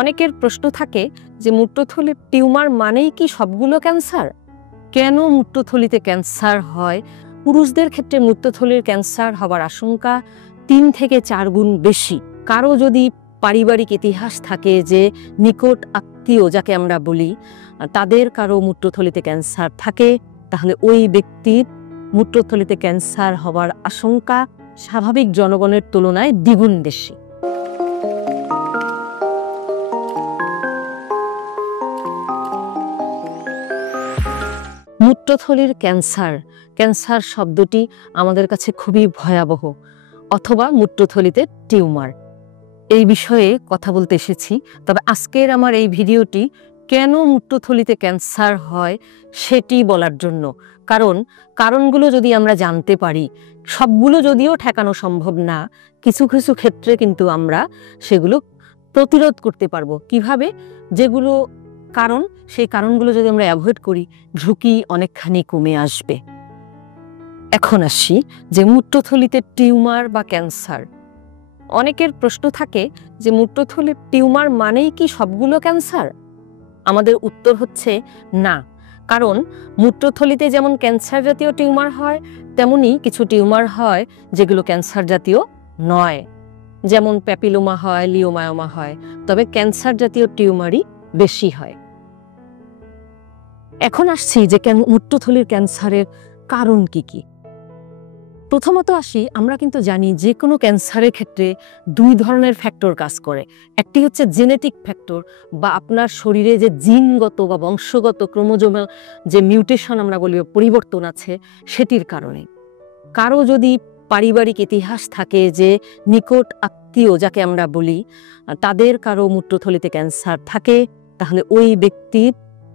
অনেকের প্রশ্ন থাকে যে মূত্রথলির টিউমার মানেই কি সবগুলো ক্যান্সার? কেন মূত্রথলিতে ক্যান্সার হয়? পুরুষদের ক্ষেত্রে মূত্রথলির ক্যান্সার হবার আশঙ্কা ৩ থেকে ৪ গুণ বেশি। কারো যদি পারিবারিক ইতিহাস থাকে যে নিকট আত্মীয় যাকে আমরা বলি তাদের কারো মূত্রথলিতে ক্যান্সার থাকে, তাহলে ওই ব্যক্তির মূত্রথলিতে ক্যান্সার হবার আশঙ্কা স্বাভাবিক জনগণের তুলনায় দ্বিগুণ বেশি। মূত্রথলির ক্যান্সার শব্দটি আমাদের কাছে খুবই ভয়াবহ, অথবা মূত্রথলিতে টিউমার, এই বিষয়ে কথা বলতে এসেছি। তবে আজকের আমার এই ভিডিওটি কেন মূত্রথলিতে ক্যান্সার হয় সেটি বলার জন্য। কারণগুলো যদি আমরা জানতে পারি, সবগুলো যদিও ঠেকানো সম্ভব না, কিছু কিছু ক্ষেত্রে কিন্তু আমরা সেগুলো প্রতিরোধ করতে পারবো। কিভাবে? যেগুলো কারণ, সেই কারণগুলো যদি আমরা অ্যাভয়েড করি, ঝুঁকি অনেকখানি কমে আসবে। এখন আসি যে মূত্রথলিতে টিউমার বা ক্যান্সার। অনেকের প্রশ্ন থাকে যে মূত্রথলির টিউমার মানেই কি সবগুলো ক্যান্সার? আমাদের উত্তর হচ্ছে না। কারণ মূত্রথলিতে যেমন ক্যান্সার জাতীয় টিউমার হয়, তেমনি কিছু টিউমার হয় যেগুলো ক্যান্সার জাতীয় নয়, যেমন প্যাপিলোমা হয়, লিওমায়োমা হয়, তবে ক্যান্সার জাতীয় টিউমারই বেশি হয়। এখন আসছি যে মূত্রথলির ক্যান্সারের কারণ কি কি। প্রথমত আসি, আমরা কিন্তু জানি যে কোনো ক্যান্সারের ক্ষেত্রে 2 ধরনের ফ্যাক্টর কাজ করে। একটি হচ্ছে জেনেটিক ফ্যাক্টর, বা আপনার শরীরে যে জিনগত বা বংশগত ক্রোমোজোমাল যে মিউটেশন আমরা বলি, পরিবর্তন আছে, সেটির কারণে। কারো যদি পারিবারিক ইতিহাস থাকে যে নিকট আত্মীয় যাকে আমরা বলি তাদের কারো মূত্রথলিতে ক্যান্সার থাকে, তাহলে ওই ব্যক্তির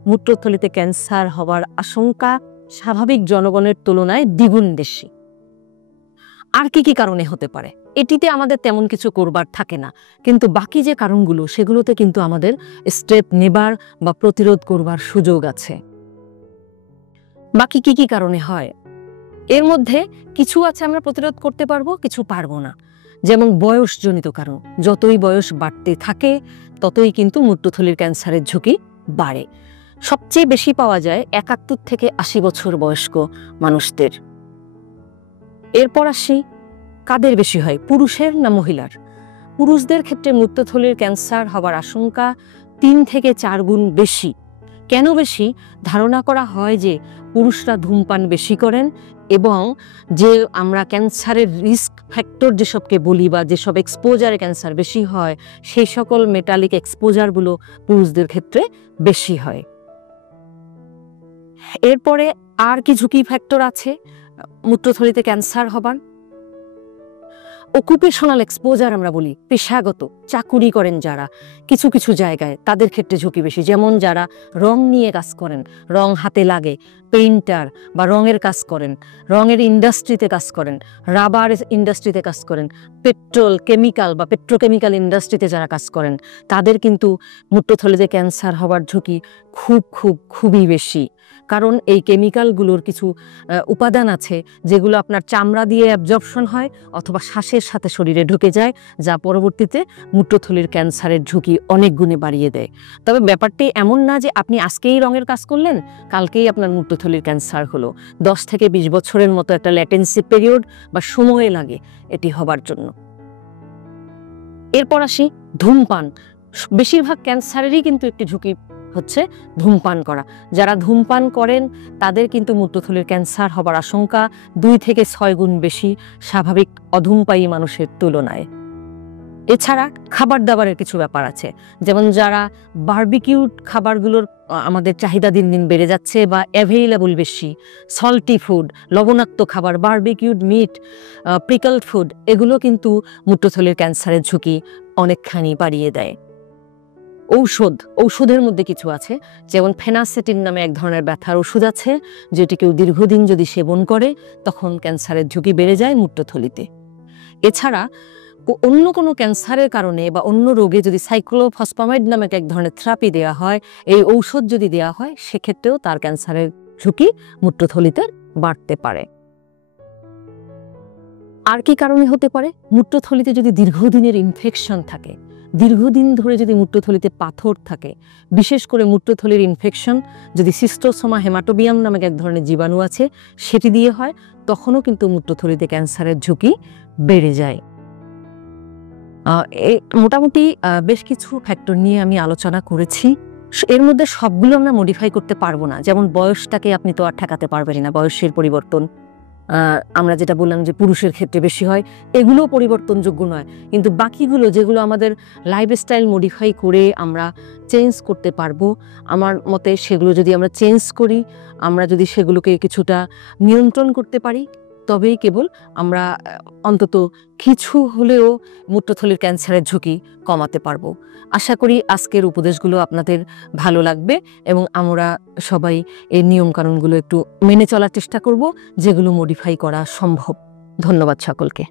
মূত্রথলিতে ক্যান্সার হওয়ার আশঙ্কা স্বাভাবিক জনগণের তুলনায় দ্বিগুণ বেশি। আর কি কি কারণে হতে পারে? এটিতে আমাদের তেমন কিছু করবার থাকে না, কিন্তু বাকি যে কারণগুলো, সেগুলোতে কিন্তু আমাদের স্টেপ নেবার বা প্রতিরোধ করবার সুযোগ আছে। বাকি কি কি কারণে হয়? এর মধ্যে কিছু আছে আমরা প্রতিরোধ করতে পারবো, কিছু পারবো না। যেমন বয়সজনিত কারণ, যতই বয়স বাড়তে থাকে ততই কিন্তু মূত্রথলির ক্যান্সারের ঝুঁকি বাড়ে। সবচেয়ে বেশি পাওয়া যায় 71 থেকে 80 বছর বয়স্ক মানুষদের। এরপর আসি, কাদের বেশি হয়, পুরুষের না মহিলার? পুরুষদের ক্ষেত্রে মূত্রথলির ক্যান্সার হবার আশঙ্কা 3 থেকে 4 গুণ বেশি। কেন বেশি? ধারণা করা হয় যে পুরুষরা ধূমপান বেশি করেন, এবং যে আমরা ক্যান্সারের রিস্ক ফ্যাক্টর যেসবকে বলি, বা যেসব এক্সপোজারে ক্যান্সার বেশি হয়, সেই সকল মেটালিক এক্সপোজারগুলো পুরুষদের ক্ষেত্রে বেশি হয়। এরপরে আর কি ঝুঁকি ফ্যাক্টর আছে মূত্রথলিতে ক্যান্সার হবার? অকুপেশনাল এক্সপোজার আমরা বলি, পেশাগত চাকুরি করেন যারা কিছু কিছু জায়গায়, তাদের ক্ষেত্রে ঝুঁকি বেশি। যেমন যারা রং নিয়ে কাজ করেন, রং হাতে লাগে, পেইন্টার বা রঙের কাজ করেন, রঙের ইন্ডাস্ট্রিতে কাজ করেন, রাবার ইন্ডাস্ট্রিতে কাজ করেন, পেট্রোল কেমিক্যাল বা পেট্রোকেমিক্যাল ইন্ডাস্ট্রিতে যারা কাজ করেন, তাদের কিন্তু মূত্রথলিতে ক্যান্সার হওয়ার ঝুঁকি খুবই বেশি। কারণ এই কেমিক্যালগুলোর কিছু উপাদান আছে যেগুলো আপনার চামড়া দিয়ে অ্যাবজর্পশন হয় অথবা শ্বাসের সাথে শরীরে ঢুকে যায়, যা পরবর্তীতে মূত্রথলির ক্যান্সারের ঝুঁকি অনেক গুণে বাড়িয়ে দেয়। তবে ব্যাপারটি এমন না যে আপনি আজকেই রঙের কাজ করলেন, কালকেই আপনার মূত্রথলির ক্যান্সার হলো। 10 থেকে 20 বছরের মতো একটা ল্যাটেন্সি পিরিয়ড বা সময় লাগে এটি হবার জন্য। এরপর আসি ধূমপান। বেশিরভাগ ক্যান্সারেরই কিন্তু একটি ঝুঁকি হচ্ছে ধূমপান করা। যারা ধূমপান করেন তাদের কিন্তু মূত্রথলির ক্যান্সার হবার আশঙ্কা 2 থেকে 6 গুণ বেশি স্বাভাবিক অধূমপায়ী মানুষের তুলনায়। এছাড়া খাবার দাবারের কিছু ব্যাপার আছে, যেমন যারা বারবিকিউড খাবারগুলোর আমাদের চাহিদা দিন দিন বেড়ে যাচ্ছে বা অ্যাভেইলেবল বেশি, সল্টি ফুড, লবণাক্ত খাবার, বারবিকিউড মিট, প্রিকলড ফুড, এগুলো কিন্তু মূত্রথলির ক্যান্সারের ঝুঁকি অনেকখানি বাড়িয়ে দেয়। ঔষধের মধ্যে কিছু আছে, যেমন ফেনাসেটিন নামে এক ধরনের ব্যথার ওষুধ আছে, যেটি কেউ দীর্ঘদিন যদি সেবন করে তখন ক্যান্সারের ঝুঁকি বেড়ে যায় মূত্রথলিতে। এছাড়া অন্য কোনো ক্যান্সারের কারণে বা অন্য রোগে যদি সাইক্লোফসফামাইড নামক এক ধরনের থেরাপি দেওয়া হয়, এই ঔষধ যদি দেওয়া হয়, সেক্ষেত্রেও তার ক্যান্সারের ঝুঁকি মূত্রথলিতে বাড়তে পারে। আর কি কারণে হতে পারে? মূত্রথলিতে যদি দীর্ঘদিনের ইনফেকশন থাকে, দীর্ঘদিন ধরে যদি মূত্রথলিতে পাথর থাকে, বিশেষ করে মূত্রথলির ইনফেকশন যদি সিস্টোসোমা হেমাটোবিয়াম নামক এক ধরনের জীবাণু আছে সেটি দিয়ে হয়, তখনও কিন্তু মূত্রথলিতে ক্যান্সারের ঝুঁকি বেড়ে যায়। মোটামুটি বেশ কিছু ফ্যাক্টর নিয়ে আমি আলোচনা করেছি। এর মধ্যে সবগুলো আমরা মডিফাই করতে পারবো না। যেমন বয়সটাকে আপনি তো আর ঠেকাতে পারবেন না, বয়সের পরিবর্তন। আমরা যেটা বললাম যে পুরুষের ক্ষেত্রে বেশি হয়, এগুলোও পরিবর্তনযোগ্য নয়। কিন্তু বাকিগুলো যেগুলো আমাদের লাইফস্টাইল মডিফাই করে আমরা চেঞ্জ করতে পারবো, আমার মতে সেগুলো যদি আমরা চেঞ্জ করি, আমরা যদি সেগুলোকে কিছুটা নিয়ন্ত্রণ করতে পারি, তবেই কেবল আমরা অন্তত কিছু হলেও মূত্রথলির ক্যান্সারের ঝুঁকি কমাতে পারবো। আশা করি আজকের উপদেশগুলো আপনাদের ভালো লাগবে এবং আমরা সবাই এই নিয়মকানুনগুলো একটু মেনে চলার চেষ্টা করব, যেগুলো মডিফাই করা সম্ভব। ধন্যবাদ সকলকে।